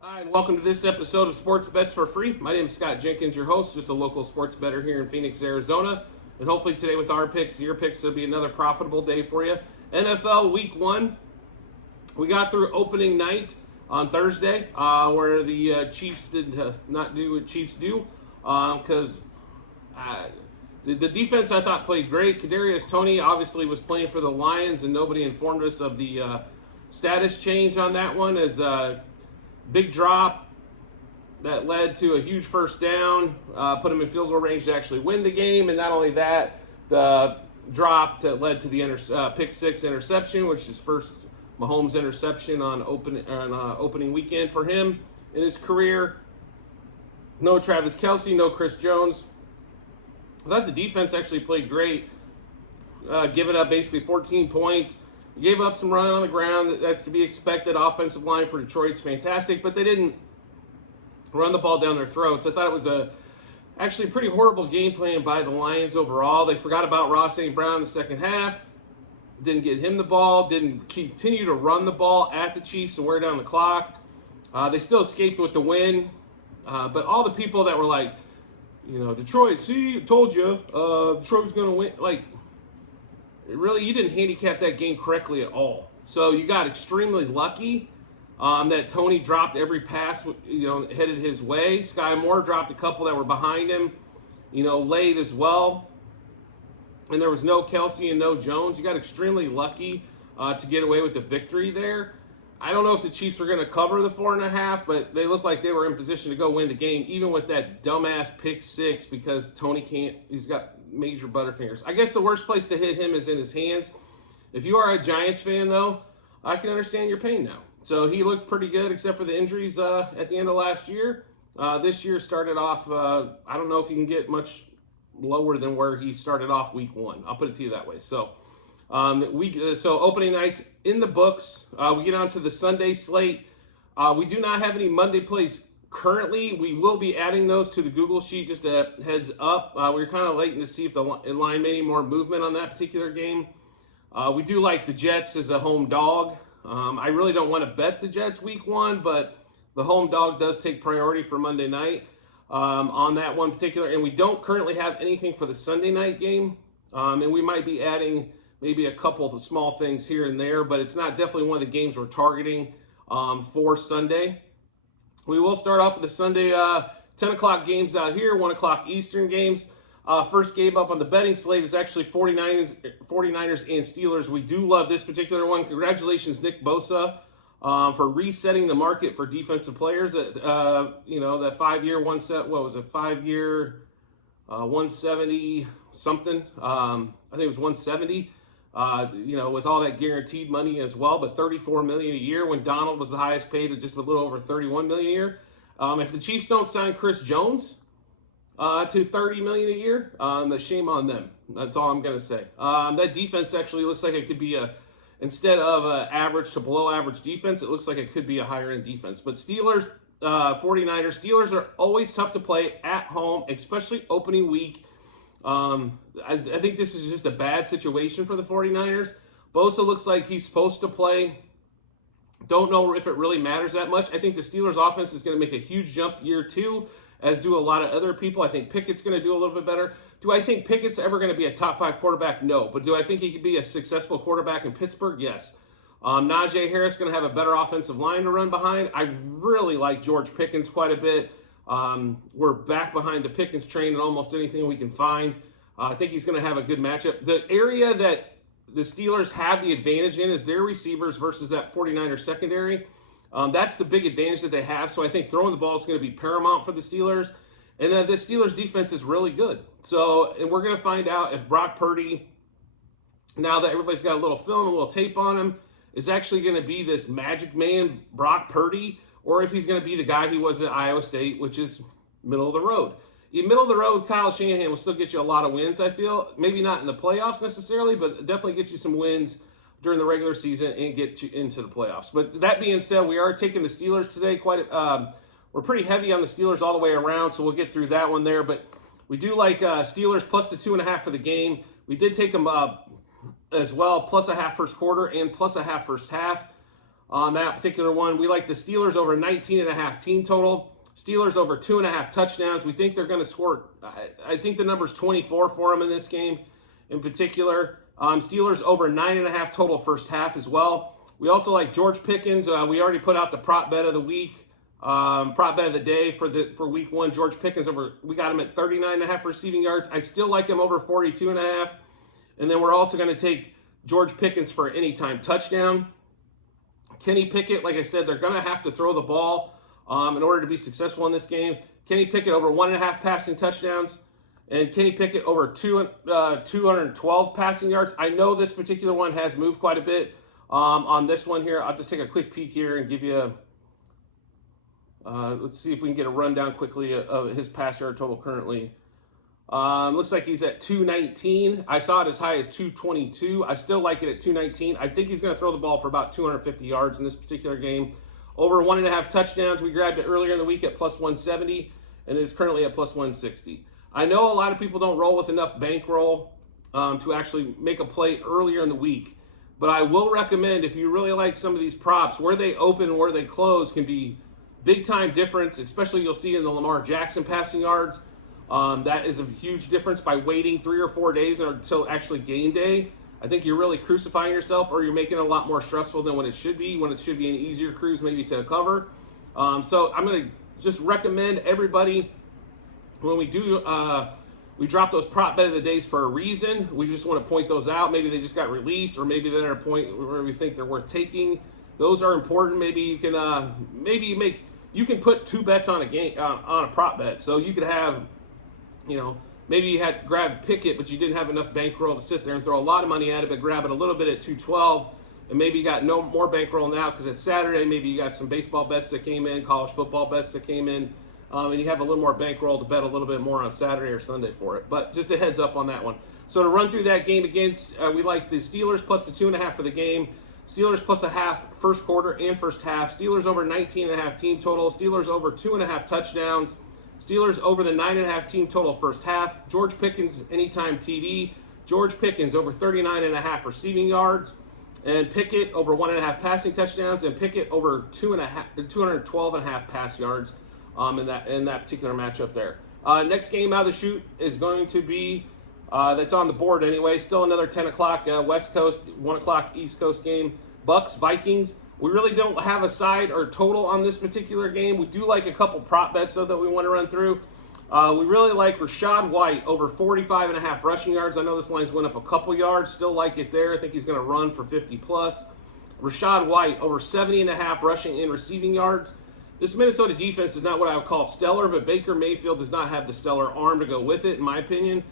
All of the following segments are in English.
Hi, and welcome to this episode of Sports Bets for Free. My name is Scott Jenkins, your host, just a local sports bettor here in Phoenix, Arizona. And hopefully today with our picks, your picks, will be another profitable day for you. NFL Week 1, we got through opening night on Thursday, where the Chiefs did not do what Chiefs do, because the defense I thought played great. Kadarius Toney obviously was playing for the Lions, and nobody informed us of the status change on that one as big drop that led to a huge first down, put him in field goal range to actually win the game. And not only that, the drop that led to the pick six interception, which is first Mahomes interception on opening weekend for him in his career. No Travis Kelce, no Chris Jones. I thought the defense actually played great, giving up basically 14 points. Gave up some run on the ground. That's to be expected. Offensive line for Detroit's fantastic, but they didn't run the ball down their throats. I thought it was actually pretty horrible game plan by the Lions overall. They forgot about Ross St. Brown in the second half. Didn't get him the ball. Didn't continue to run the ball at the Chiefs and wear down the clock. They still escaped with the win. But all the people that were like, Detroit, see, told you, Detroit was going to win. Like, really, you didn't handicap that game correctly at all. So you got extremely lucky that Toney dropped every pass, headed his way. Sky Moore dropped a couple that were behind him, late as well. And there was no Kelce and no Jones. You got extremely lucky to get away with the victory there. I don't know if the Chiefs are going to cover the 4.5, but they look like they were in position to go win the game, even with that dumbass pick six, because Toney can't. He's got major butterfingers. I guess the worst place to hit him is in his hands. If you are a Giants fan, though, I can understand your pain now. So he looked pretty good, except for the injuries at the end of last year. This year started off, I don't know if you can get much lower than where he started off week 1. I'll put it to you that way. So so opening nights in the books. We get on to the Sunday slate. We do not have any Monday plays currently. We will be adding those to the Google sheet, just a heads up. We're kind of waiting to see if the line made any more movement on that particular game. We do like the Jets as a home dog. I really don't want to bet the Jets week 1, but the home dog does take priority for Monday night on that one particular. And we don't currently have anything for the Sunday night game. And we might be adding maybe a couple of the small things here and there, but it's not definitely one of the games we're targeting for Sunday. We will start off with the Sunday 10 o'clock games out here, 1 o'clock Eastern games. First game up on the betting slate is actually 49ers and Steelers. We do love this particular one. Congratulations, Nick Bosa, for resetting the market for defensive players. That 5-year, 5-year, 170 something. I think it was 170. With all that guaranteed money as well, but $34 million a year when Donald was the highest paid at just a little over $31 million a year. If the Chiefs don't sign Chris Jones to $30 million a year, shame on them. That's all I'm gonna say. That defense actually looks like it could be instead of an average to below average defense, it looks like it could be a higher end defense. But Steelers, 49ers, Steelers are always tough to play at home, especially opening week. I think this is just a bad situation for the 49ers. Bosa looks like he's supposed to play. Don't know if it really matters that much. I think the Steelers offense is going to make a huge jump year 2, as do a lot of other people. I think Pickett's going to do a little bit better. Do I think Pickett's ever going to be a top 5 quarterback? No. But do I think he could be a successful quarterback in Pittsburgh? Yes. Najee Harris going to have a better offensive line to run behind. I really like George Pickens quite a bit. We're back behind the Pickens train in almost anything we can find. I think he's going to have a good matchup. The area that the Steelers have the advantage in is their receivers versus that 49er secondary. That's the big advantage that they have. So I think throwing the ball is going to be paramount for the Steelers. And then the Steelers defense is really good. So, and we're going to find out if Brock Purdy, now that everybody's got a little film, a little tape on him, is actually going to be this magic man, Brock Purdy, or if he's going to be the guy he was at Iowa State, which is middle of the road. In middle of the road, Kyle Shanahan will still get you a lot of wins, I feel. Maybe not in the playoffs necessarily, but definitely get you some wins during the regular season and get you into the playoffs. But that being said, we are taking the Steelers today. We're pretty heavy on the Steelers all the way around, so we'll get through that one there. But we do like Steelers plus the 2.5 for the game. We did take them as well, plus a half first quarter and plus a half first half. On that particular one, we like the Steelers over 19.5 team total. Steelers over 2.5 touchdowns. We think they're going to score. I think the number's 24 for them in this game in particular. Steelers over 9.5 total first half as well. We also like George Pickens. We already put out the prop bet of the week, prop bet of the day for week 1. George Pickens over. We got him at 39.5 receiving yards. I still like him over 42.5. And then we're also going to take George Pickens for anytime touchdown. Kenny Pickett, like I said, they're going to have to throw the ball in order to be successful in this game. Kenny Pickett over 1.5 passing touchdowns, and Kenny Pickett over 212 passing yards. I know this particular one has moved quite a bit on this one here. I'll just take a quick peek here and give you let's see if we can get a rundown quickly of his pass yard total currently. Looks like he's at 219. I saw it as high as 222. I still like it at 219. I think he's going to throw the ball for about 250 yards in this particular game. Over 1.5 touchdowns. We grabbed it earlier in the week at plus 170, and it is currently at plus 160. I know a lot of people don't roll with enough bankroll to actually make a play earlier in the week, but I will recommend, if you really like some of these props, where they open and where they close can be big time difference, especially you'll see in the Lamar Jackson passing yards. That is a huge difference by waiting 3 or 4 days until actually game day. I think you're really crucifying yourself, or you're making it a lot more stressful than what it should be, when it should be an easier cruise maybe to cover. So I'm going to just recommend everybody, when we do, we drop those prop bet of the days for a reason. We just want to point those out. Maybe they just got released, or maybe they're at a point where we think they're worth taking. Those are important. Maybe you can, you can put 2 bets on a game, on a prop bet. So you could have, maybe you had grabbed Pickett, but you didn't have enough bankroll to sit there and throw a lot of money at it, but grab it a little bit at 212, and maybe you got no more bankroll now because it's Saturday. Maybe you got some baseball bets that came in, college football bets that came in, and you have a little more bankroll to bet a little bit more on Saturday or Sunday for it. But just a heads up on that one. So to run through that game against, we like the Steelers plus the 2.5 for the game. Steelers plus a half first quarter and first half. Steelers over 19.5 team total. Steelers over 2.5 touchdowns. Steelers over the 9.5 team total first half. George Pickens anytime TD. George Pickens over 39.5 receiving yards. And Pickett over 1.5 passing touchdowns. And Pickett over 212.5 pass yards in that particular matchup there. Next game out of the chute is going to be, that's on the board anyway, still another 10 o'clock West Coast, 1 o'clock East Coast game. Bucks, Vikings. We really don't have a side or total on this particular game. We do like a couple prop bets, though, that we want to run through. We really like Rachaad White over 45.5 rushing yards. I know this line's went up a couple yards. Still like it there. I think he's going to run for 50+. Rachaad White over 70.5 rushing and receiving yards. This Minnesota defense is not what I would call stellar, but Baker Mayfield does not have the stellar arm to go with it, in my opinion.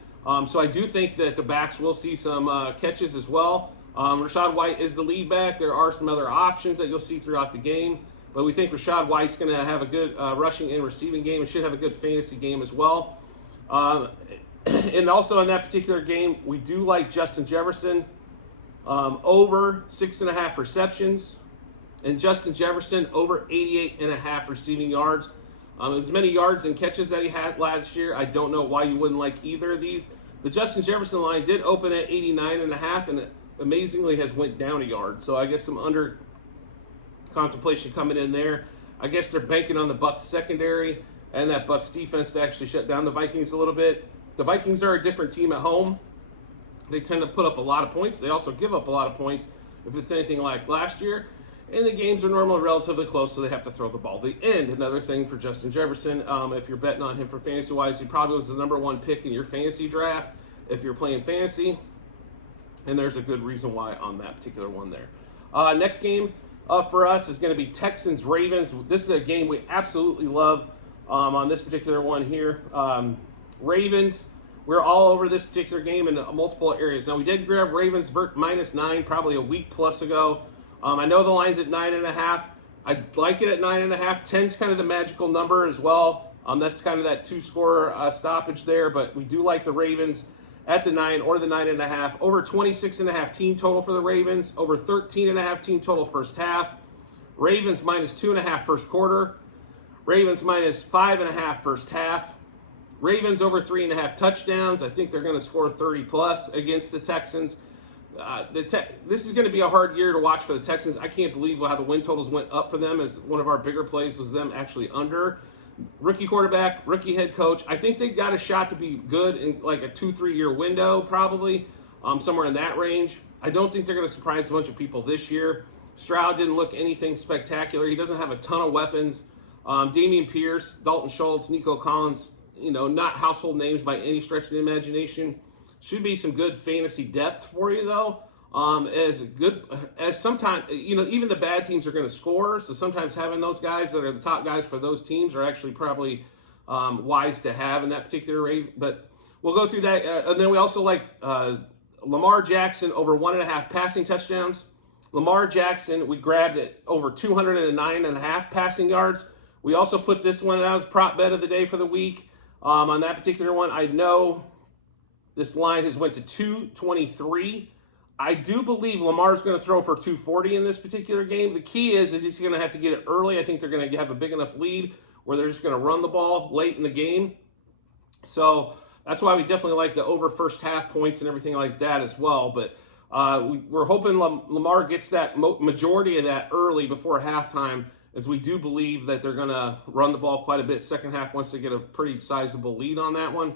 So I do think that the backs will see some catches as well. Rachaad White is the lead back. There are some other options that you'll see throughout the game, but we think Rachaad White's going to have a good rushing and receiving game and should have a good fantasy game as well. And also in that particular game, we do like Justin Jefferson over 6.5 receptions, and Justin Jefferson over 88.5 receiving yards. As many yards and catches that he had last year, I don't know why you wouldn't like either of these. The Justin Jefferson line did open at 89.5, and it amazingly has went down a yard. So I guess some under contemplation coming in there. I guess they're banking on the Bucs secondary and that Bucs defense to actually shut down the Vikings a little bit. The Vikings are a different team at home. They tend to put up a lot of points. They also give up a lot of points if it's anything like last year. And the games are normally relatively close, so they have to throw the ball. The end, another thing for Justin Jefferson, if you're betting on him for fantasy-wise, he probably was the #1 pick in your fantasy draft if you're playing fantasy. And there's a good reason why on that particular one there. Next game for us is going to be Texans-Ravens. This is a game we absolutely love on this particular one here. Ravens, we're all over this particular game in multiple areas. Now, we did grab Ravens -9 probably a week plus ago. I know the line's at 9.5. I like it at 9.5. 10's kind of the magical number as well. That's kind of that 2-score stoppage there, but we do like the Ravens at the 9 or the 9.5. Over 26.5 team total for the Ravens. Over 13.5 team total first half. Ravens -2.5 first quarter. Ravens -5.5 first half. Ravens over 3.5 touchdowns. I think they're going to score 30+ against the Texans. This is going to be a hard year to watch for the Texans. I can't believe how the win totals went up for them, as one of our bigger plays was them actually under. Rookie quarterback, rookie head coach. I think they've got a shot to be good in like a 2-3 year window, probably somewhere in that range. I don't think they're going to surprise a bunch of people this year. Stroud didn't look anything spectacular. He doesn't have a ton of weapons. Dameon Pierce, Dalton Schultz, Nico Collins, not household names by any stretch of the imagination. Should be some good fantasy depth for you, though. As sometimes, even the bad teams are going to score. So sometimes having those guys that are the top guys for those teams are actually probably wise to have in that particular rate. But we'll go through that. And then we also like Lamar Jackson over 1.5 passing touchdowns. Lamar Jackson, we grabbed it over 209.5 passing yards. We also put this one out as prop bet of the day for the week. On that particular one, I know this line has went to 223. I do believe Lamar's going to throw for 240 in this particular game. The key is he's going to have to get it early. I think they're going to have a big enough lead where they're just going to run the ball late in the game. So that's why we definitely like the over first half points and everything like that as well. But we're hoping Lamar gets that majority of that early before halftime, as we do believe that they're going to run the ball quite a bit second half once they get a pretty sizable lead on that one.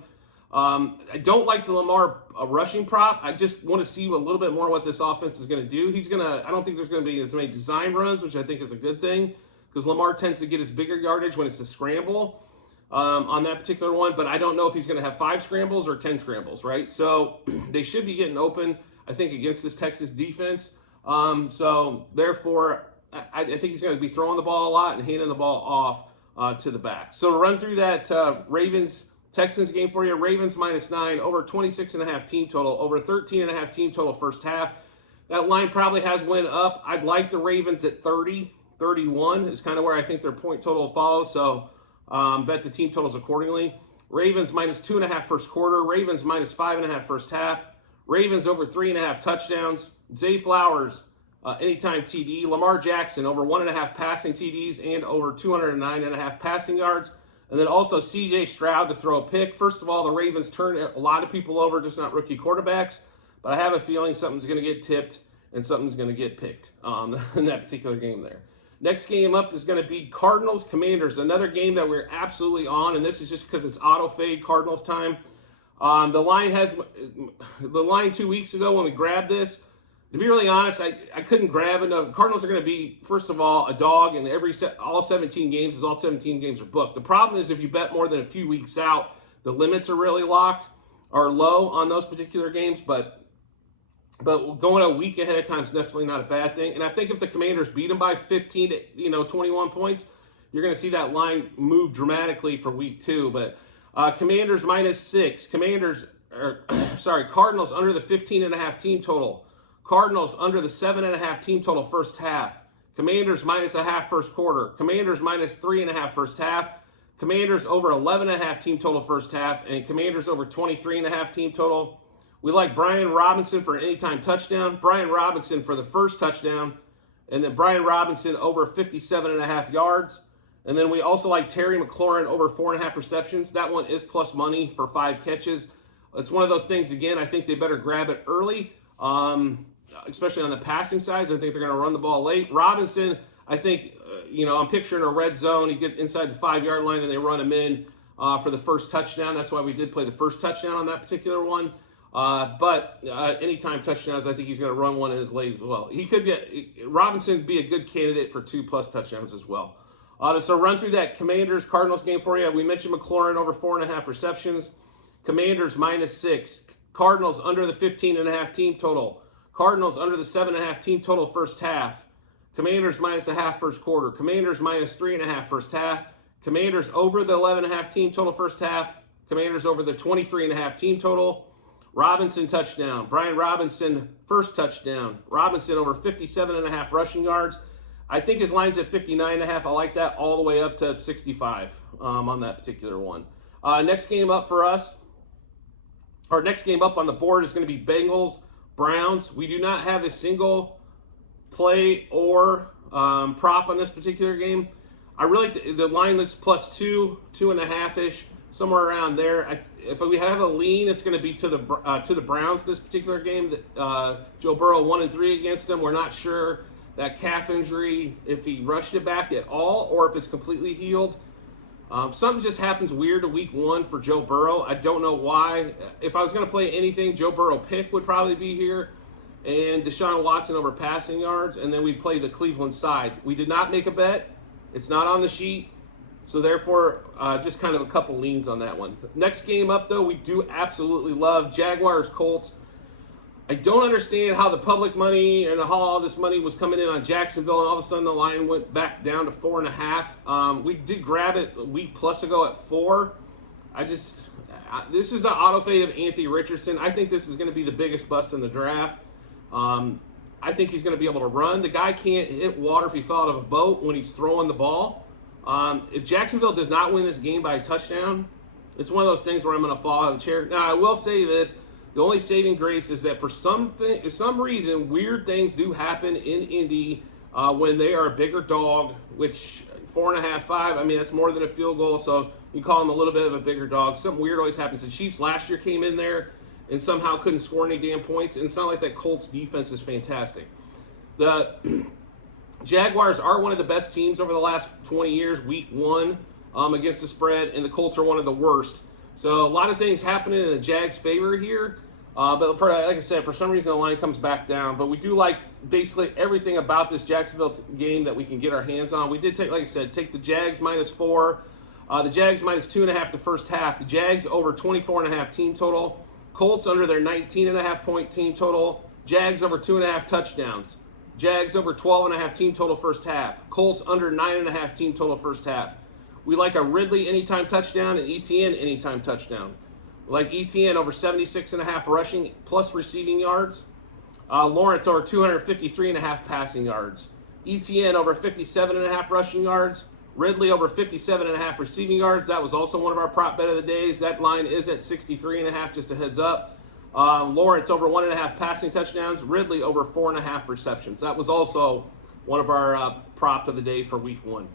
I don't like the Lamar rushing prop. I just want to see a little bit more what this offense is going to do. I don't think there's going to be as many design runs, which I think is a good thing, because Lamar tends to get his bigger yardage when it's a scramble on that particular one. But I don't know if he's going to have 5 scrambles or 10 scrambles, right? So they should be getting open, I think, against this Texas defense. So therefore, I think he's going to be throwing the ball a lot and handing the ball off to the back. So to run through that Ravens-Texans game for you, Ravens -9, over 26.5 team total, over 13.5 team total first half. That line probably has went up. I'd like the Ravens at 30, 31 is kind of where I think their point total follows. So bet the team totals accordingly. Ravens -2.5 first quarter, Ravens -5.5 first half. Ravens over 3.5 touchdowns. Zay Flowers, anytime TD. Lamar Jackson over 1.5 passing TDs and over 209.5 passing yards. And then also C.J. Stroud to throw a pick. First of all, the Ravens turn a lot of people over, just not rookie quarterbacks. But I have a feeling something's going to get tipped and something's going to get picked in that particular game there. Next game up is going to be Cardinals-Commanders, another game that we're absolutely on, and this is just because it's auto-fade Cardinals time. The line 2 weeks ago when we grabbed this, to be really honest, I couldn't grab enough. Cardinals are going to be, first of all, a dog in all 17 games, as all 17 games are booked. The problem is if you bet more than a few weeks out, the limits are really locked or low on those particular games. But going a week ahead of time is definitely not a bad thing. And I think if the Commanders beat them by 15 to 21 points, you're going to see that line move dramatically for week 2. But Commanders -6. Cardinals under the 15.5 team total. Cardinals under the 7.5 team total first half. Commanders -0.5 first quarter. Commanders -3.5 first half. Commanders over 11.5 team total first half. And Commanders over 23.5 team total. We like Brian Robinson for an anytime touchdown. Brian Robinson for the first touchdown. And then Brian Robinson over 57.5 yards. And then we also like Terry McLaurin over 4.5 receptions. That one is plus money for 5 catches. It's one of those things, again, I think they better grab it early. Especially on the passing side. I think they're going to run the ball late. Robinson, I think, I'm picturing a red zone. You get inside the 5-yard line and they run him in for the first touchdown. That's why we did play the first touchdown on that particular one. But anytime touchdowns, I think he's going to run one in his late as well. Robinson would be a good candidate for 2+ touchdowns as well. So run through that Commanders-Cardinals game for you. We mentioned McLaurin over 4.5 receptions. Commanders -6. Cardinals under the 15.5 team total. Cardinals under the 7.5 team total first half. Commanders -0.5 first quarter. Commanders -3.5 first half. Commanders over the 11.5 team total first half. Commanders over the 23.5 team total. Robinson touchdown. Brian Robinson first touchdown. Robinson over 57.5 rushing yards. I think his line's at 59.5. I like that all the way up to 65 on that particular one. Next game up for us, our next game up on the board is going to be Bengals-Browns. We do not have a single play or prop on this particular game. The line looks +2, 2.5-ish. somewhere around there. If we have a lean, it's going to be to the Browns this particular game. Joe Burrow 1-3 against them. We're not sure that calf injury, if he rushed it back at all or if it's completely healed. Something just happens weird to week 1 for Joe Burrow. I don't know why. If I was going to play anything, Joe Burrow pick would probably be here, and Deshaun Watson over passing yards, and then we'd play the Cleveland side. We did not make a bet. It's not on the sheet, so therefore just kind of a couple leans on that one. Next game up, though, we do absolutely love Jaguars-Colts. I don't understand how the public money and how all this money was coming in on Jacksonville, and all of a sudden the line went back down to 4.5. We did grab it a week plus ago at 4. This is an auto fade of Anthony Richardson. I think this is going to be the biggest bust in the draft. I think he's going to be able to run. The guy can't hit water if he fell out of a boat when he's throwing the ball. If Jacksonville does not win this game by a touchdown, it's one of those things where I'm going to fall out of the chair. Now, I will say this. The only saving grace is that for some reason, weird things do happen in Indy when they are a bigger dog, which 4.5, 5, I mean, that's more than a field goal, so you call them a little bit of a bigger dog. Something weird always happens. The Chiefs last year came in there and somehow couldn't score any damn points, and it's not like that Colts defense is fantastic. The Jaguars are one of the best teams over the last 20 years, week 1 against the spread, and the Colts are one of the worst. So a lot of things happening in the Jags' favor here. But like I said, for some reason the line comes back down. But we do like basically everything about this Jacksonville game that we can get our hands on. We did take, like I said, take the Jags -4. The Jags -2.5 the first half. The Jags over 24.5 team total. Colts under their 19.5 point team total. Jags over 2.5 touchdowns. Jags over 12.5 team total first half. Colts under 9.5 team total first half. We like a Ridley anytime touchdown and ETN anytime touchdown. We like ETN over 76.5 rushing plus receiving yards. Lawrence over 253.5 passing yards. ETN over 57.5 rushing yards. Ridley over 57.5 receiving yards. That was also one of our prop bet of the days. That line is at 63.5, just a heads up. Lawrence over 1.5 passing touchdowns. Ridley over 4.5 receptions. That was also one of our prop of the day for week 1.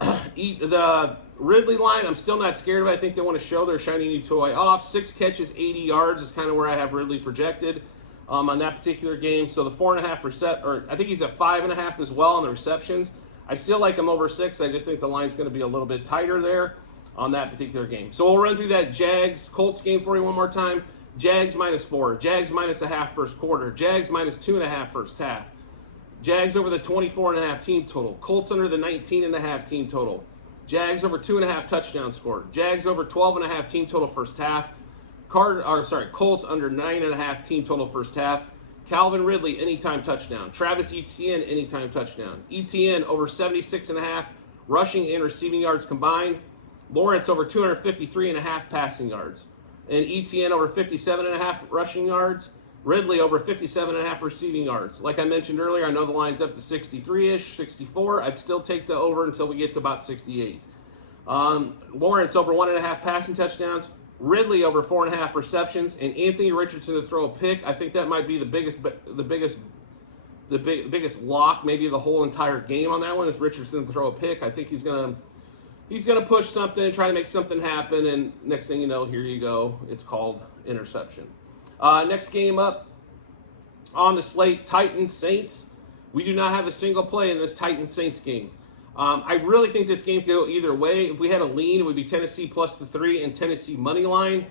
The Ridley line, I'm still not scared of it. I think they want to show their shiny new toy off. 6 catches, 80 yards is kind of where I have Ridley projected on that particular game. So the 4.5 or I think he's at 5.5 as well on the receptions. I still like him over 6. I just think the line's going to be a little bit tighter there on that particular game. So we'll run through that Jags-Colts game for you one more time. Jags -4. Jags -0.5 first quarter. Jags -2.5 first half. Jags over the 24.5 team total. Colts under the 19.5 team total. Jags over 2.5 touchdowns scored. Jags over 12.5 team total first half. Colts under 9.5 team total first half. Calvin Ridley anytime touchdown. Travis Etienne anytime touchdown. Etienne over 76.5 rushing and receiving yards combined. Lawrence over 253.5 passing yards. And Etienne over 57.5 rushing yards. Ridley over 57.5 receiving yards. Like I mentioned earlier, I know the line's up to 63-ish, 64. I'd still take the over until we get to about 68. Lawrence over 1.5 passing touchdowns. Ridley over 4.5 receptions. And Anthony Richardson to throw a pick. I think that might be the biggest lock, maybe the whole entire game on that one, is Richardson to throw a pick. I think he's gonna push something and try to make something happen. And next thing you know, here you go. It's called interception. Next game up on the slate, Titans-Saints. We do not have a single play in this Titans-Saints game. I really think this game could go either way. If we had a lean, it would be Tennessee plus the 3 and Tennessee money line.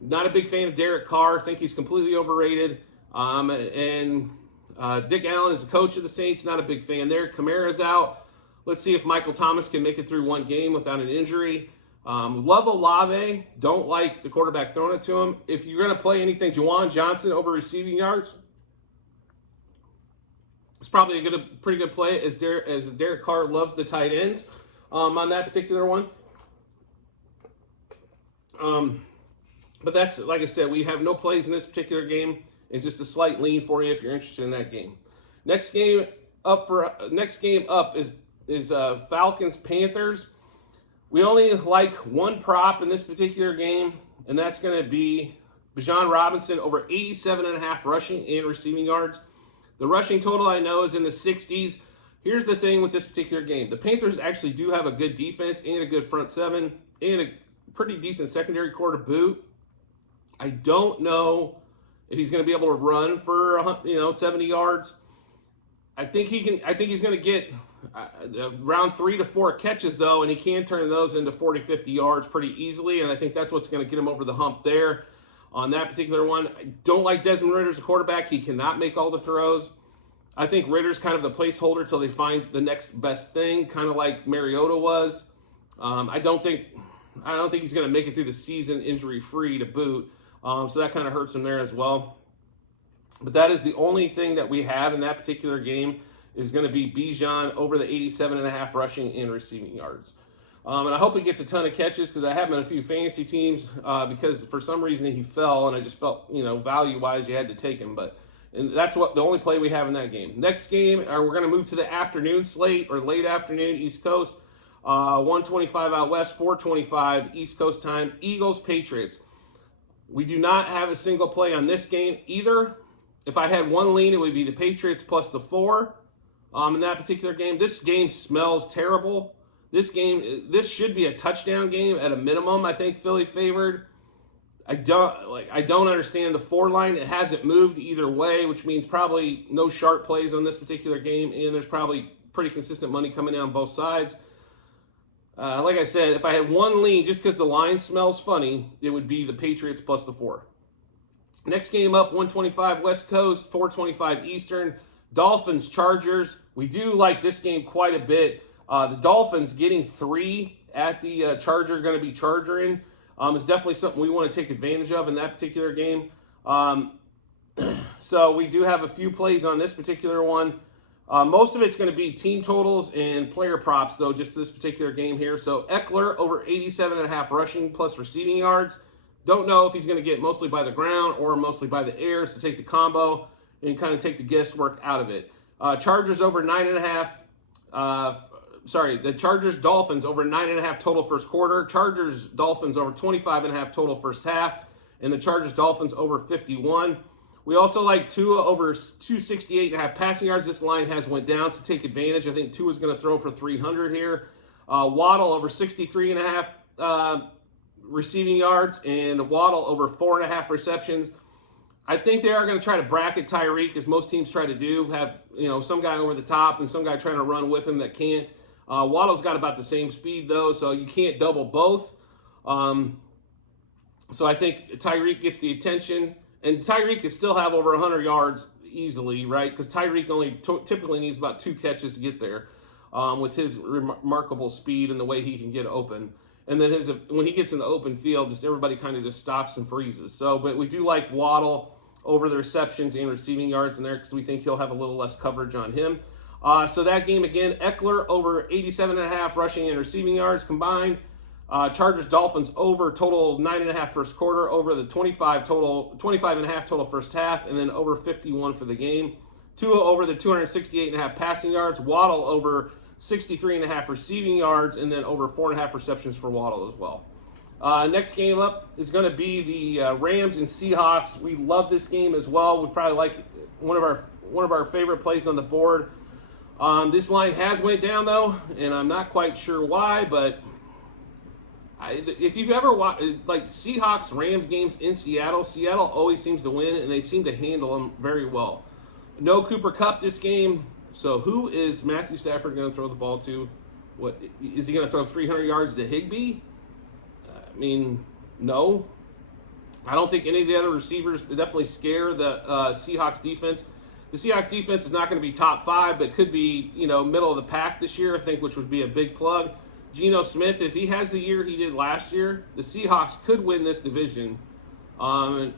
Not a big fan of Derek Carr. Think he's completely overrated. Dick Allen is the coach of the Saints. Not a big fan there. Kamara's out. Let's see if Michael Thomas can make it through one game without an injury. Love Olave. Don't like the quarterback throwing it to him. If you're going to play anything, Juwan Johnson over receiving yards, it's probably a pretty good play as Derek Carr loves the tight ends on that particular one. But that's, like I said, we have no plays in this particular game, and just a slight lean for you if you're interested in that game. Next game up is Falcons-Panthers. We only like one prop in this particular game, and that's going to be Bijan Robinson over 87.5 rushing and receiving yards. The rushing total I know is in the 60s. Here's the thing with this particular game. The Panthers actually do have a good defense and a good front seven and a pretty decent secondary core to boot. I don't know if he's going to be able to run for 70 yards. I think he can. I think he's going to get around 3 to 4 catches though, and he can turn those into 40, 50 yards pretty easily. And I think that's what's going to get him over the hump there on that particular one. I don't like Desmond Ridder as a quarterback. He cannot make all the throws. I think Ritter's kind of the placeholder till they find the next best thing, kind of like Mariota was. I don't think he's going to make it through the season injury free to boot. So that kind of hurts him there as well. But that is the only thing that we have in that particular game is going to be Bijan over the 87.5 rushing and receiving yards. And I hope he gets a ton of catches because I have him in a few fantasy teams because for some reason he fell and I just felt, value-wise you had to take him. And that's the only play we have in that game. Next game, we're going to move to the afternoon slate or late afternoon East Coast. 1:25 out west, 4:25 East Coast time. Eagles, Patriots. We do not have a single play on this game either. If I had one lean, it would be the Patriots plus the 4 in that particular game. This game smells terrible. This should be a touchdown game at a minimum. I think Philly favored. I don't understand the 4 line. It hasn't moved either way, which means probably no sharp plays on this particular game, and there's probably pretty consistent money coming in on both sides. Like I said, if I had one lean, just because the line smells funny, it would be the Patriots plus the 4. Next game up, 1:25 West Coast, 4:25 Eastern. Dolphins, Chargers. We do like this game quite a bit. The Dolphins getting 3 at the Charger, going to be chargering, is definitely something we want to take advantage of in that particular game. So we do have a few plays on this particular one. Most of it's going to be team totals and player props, though, just this particular game here. So Eckler over 87.5 rushing plus receiving yards. Don't know if he's going to get mostly by the ground or mostly by the air, so take the combo and kind of take the guesswork out of it. Chargers over 9.5. The Chargers-Dolphins over 9.5 total first quarter. Chargers-Dolphins over 25.5 total first half. And the Chargers-Dolphins over 51. We also like Tua over 268.5 passing yards. This line has went down, so take advantage. I think Tua's going to throw for 300 here. Waddle over 63.5 receiving yards, and Waddle over 4.5 receptions. I think they are going to try to bracket Tyreek, as most teams try to do. Have some guy over the top and some guy trying to run with him that can't. Waddle's got about the same speed though, so you can't double both. So I think Tyreek gets the attention, and Tyreek could still have over 100 yards easily, right? Because Tyreek only typically needs about 2 catches to get there, with his remarkable speed and the way he can get open. And then when he gets in the open field, just everybody kind of just stops and freezes. So, but we do like Waddle over the receptions and receiving yards in there because we think he'll have a little less coverage on him. So that game again, Eckler over 87.5 rushing and receiving yards combined. Chargers Dolphins over total 9.5 first quarter, over the 25.5 total first half, and then over 51 for the game. Tua over the 268.5 passing yards. Waddle over 63.5 receiving yards, and then over 4.5 receptions for Waddle as well. Next game up is going to be the Rams and Seahawks. We love this game as well. We probably like one of our favorite plays on the board. This line has went down though, and I'm not quite sure why. But if you've ever watched like Seahawks Rams games in Seattle, Seattle always seems to win, and they seem to handle them very well. No Cooper Kupp this game. So who is Matthew Stafford going to throw the ball to? What is he going to throw 300 yards to Higbee? No. I don't think any of the other receivers definitely scare the Seahawks defense. The Seahawks defense is not going to be top 5, but could be middle of the pack this year, I think, which would be a big plug. Geno Smith, if he has the year he did last year, the Seahawks could win this division. They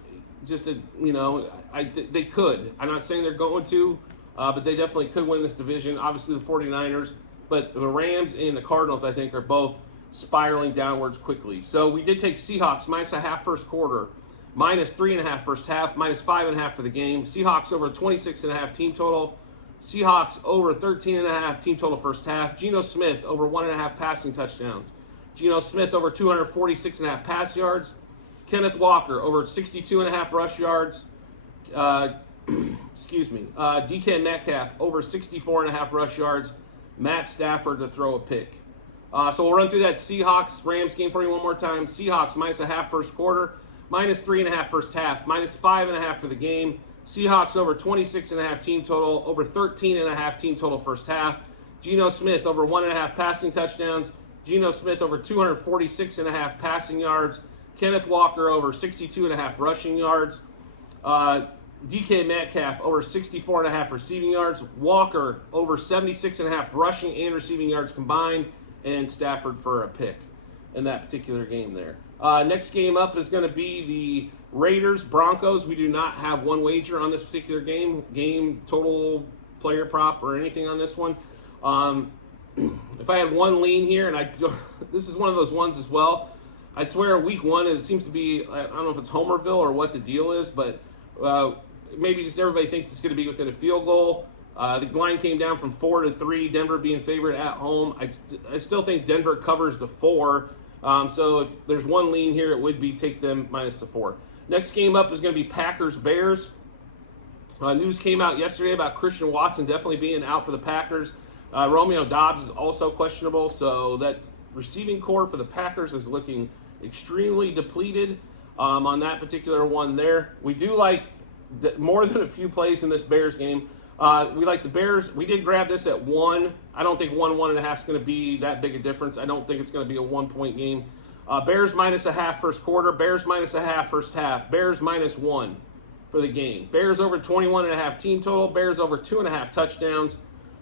could. I'm not saying they're going to. But they definitely could win this division. Obviously, the 49ers. But the Rams and the Cardinals, I think, are both spiraling downwards quickly. So we did take Seahawks minus a half first quarter, minus 3.5 first half, minus 5.5 for the game. Seahawks over 26.5 team total. Seahawks over 13.5 team total first half. Geno Smith over 1.5 passing touchdowns. Geno Smith over 246.5 pass yards. Kenneth Walker over 62.5 rush yards. DK Metcalf over 64.5 rush yards. Matt Stafford to throw a pick. So we'll run through that Seahawks-Rams game for you one more time. Seahawks -0.5 first quarter, -3.5 first half, -5.5 for the game. Seahawks over 26.5 team total, over 13.5 team total first half. Geno Smith over 1.5 passing touchdowns. Geno Smith over 246.5 passing yards. Kenneth Walker over 62.5 rushing yards. DK Metcalf over 64.5 receiving yards. Walker over 76.5 rushing and receiving yards combined. And Stafford for a pick in that particular game there. Next game up is going to be the Raiders-Broncos. We do not have one wager on this particular game total, player prop, or anything on this one. If I had one lean here, and this is one of those ones as well, I swear week one seems to be, I don't know if it's Homerville or what the deal is, but maybe just everybody thinks it's going to be within a field goal. The line came down from 4 to 3, Denver being favored at home. I still think Denver covers the 4. So if there's one lean here, it would be take them minus the 4. Next game up is going to be Packers-Bears. News came out yesterday about Christian Watson definitely being out for the Packers. Romeo Doubs is also questionable, so that receiving core for the Packers is looking extremely depleted on that particular one there. We do like more than a few plays in this Bears game. We like the Bears. We did grab this at 1. I don't think 1.5 is going to be that big a difference. I don't think it's going to be a 1-point game. Bears -0.5 first quarter. Bears -0.5 first half. Bears -1 for the game. Bears over 21.5 team total. Bears over 2.5 touchdowns.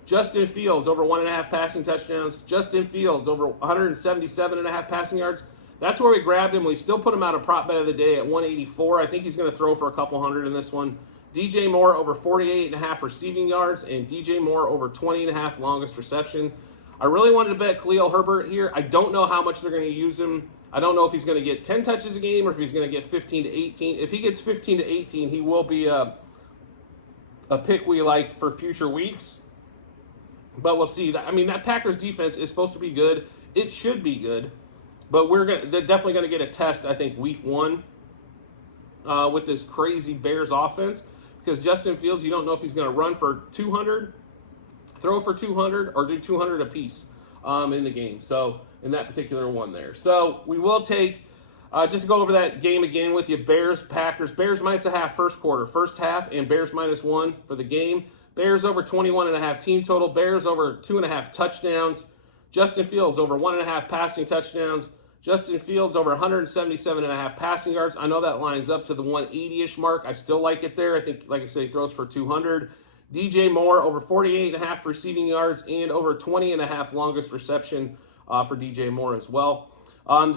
Justin Fields over 1.5 passing touchdowns. Justin Fields over 177.5 passing yards. That's where we grabbed him. We still put him out of prop bet of the day at 184. I think he's going to throw for a couple hundred in this one. DJ Moore over 48.5 receiving yards, and DJ Moore over 20.5 longest reception. I really wanted to bet Khalil Herbert here. I don't know how much they're going to use him. I don't know if he's going to get 10 touches a game or if he's going to get 15 to 18. If he gets 15 to 18, he will be a pick we like for future weeks. But we'll see. I mean, that Packers defense is supposed to be good. It should be good. But they're definitely going to get a test, I think, week 1 with this crazy Bears offense. Because Justin Fields, you don't know if he's going to run for 200, throw for 200, or do 200 apiece in the game. So, in that particular one there. So, we will take, just to go over that game again with you, Bears, Packers. Bears -0.5 first quarter, first half, and Bears -1 for the game. Bears over 21.5 team total. Bears over 2.5 touchdowns. Justin Fields over 1.5 passing touchdowns. Justin Fields over 177.5 passing yards. I know that lines up to the 180-ish mark. I still like it there. I think, like I said, he throws for 200. DJ Moore over 48.5 receiving yards and over 20.5 longest reception for DJ Moore as well. And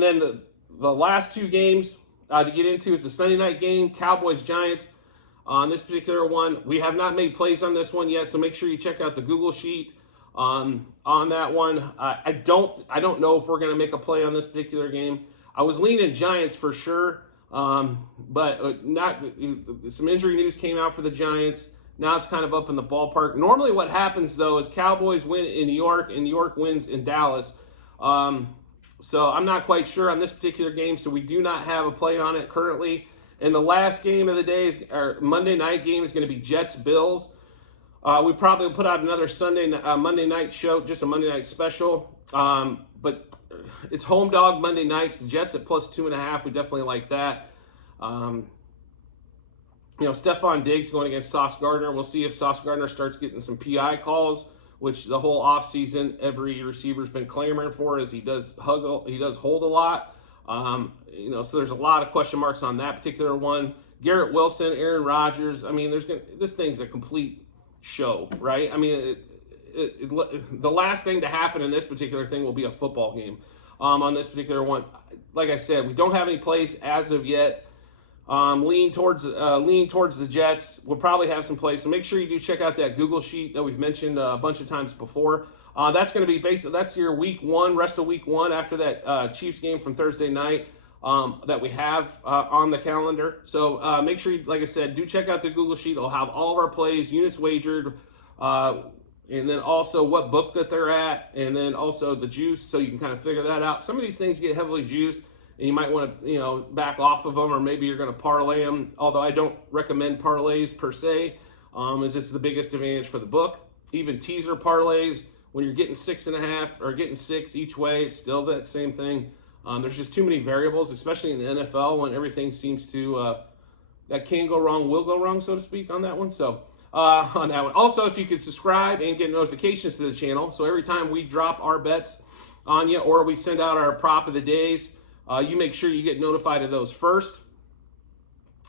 then the last two games to get into is the Sunday night game, Cowboys-Giants. On this particular one, we have not made plays on this one yet, so make sure you check out the Google sheet on that one. I don't know if we're going to make a play on this particular game. I was leaning Giants for sure, but not. Some injury news came out for the Giants. Now it's kind of up in the ballpark. Normally what happens, though, is Cowboys win in New York, and New York wins in Dallas. So I'm not quite sure on this particular game, so we do not have a play on it currently. And the last game of the day, our Monday night game, is going to be Jets-Bills. We probably will put out another Monday night show, just a Monday night special. But it's home dog Monday nights. The Jets at +2.5. We definitely like that. Stephon Diggs going against Sauce Gardner. We'll see if Sauce Gardner starts getting some PI calls, which the whole offseason every receiver's been clamoring for, as he does hold a lot. So there's a lot of question marks on that particular one. Garrett Wilson, Aaron Rodgers. I mean, this thing's a complete show, right? I mean, the last thing to happen in this particular thing will be a football game. On this particular one, like I said, we don't have any plays as of yet. Lean towards the Jets. We'll probably have some plays, so make sure you do check out that Google sheet that we've mentioned a bunch of times before. That's going to be that's your week 1, rest of week 1 after that Chiefs game from Thursday night that we have on the calendar. So make sure, like I said, do check out the Google sheet. It'll have all of our plays, units wagered, and then also what book that they're at, and then also the juice, so you can kind of figure that out. Some of these things get heavily juiced, and you might want to back off of them, or maybe you're going to parlay them, although I don't recommend parlays per se, as it's the biggest advantage for the book. Even teaser parlays, when you're getting 6.5 or getting 6 each way, it's still that same thing. There's just too many variables, especially in the NFL when everything seems to that can go wrong, will go wrong, so to speak, on that one. So on that one. Also, if you could subscribe and get notifications to the channel, so every time we drop our bets on you or we send out our prop of the days, you make sure you get notified of those first,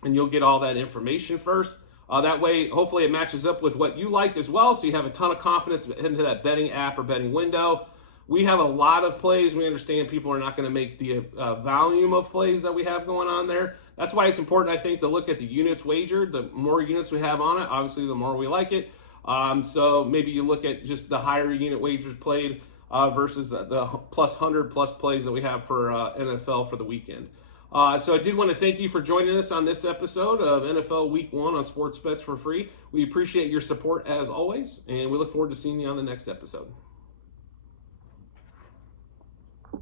and you'll get all that information first. That way, hopefully it matches up with what you like as well, so you have a ton of confidence into that betting app or betting window. We have a lot of plays. We understand people are not going to make the volume of plays that we have going on there. That's why it's important, I think, to look at the units wagered. The more units we have on it, obviously, the more we like it. So maybe you look at just the higher unit wagers played versus the plus 100 plus plays that we have for NFL for the weekend. So I did want to thank you for joining us on this episode of NFL Week 1 on Sports Bets for Free. We appreciate your support as always, and we look forward to seeing you on the next episode.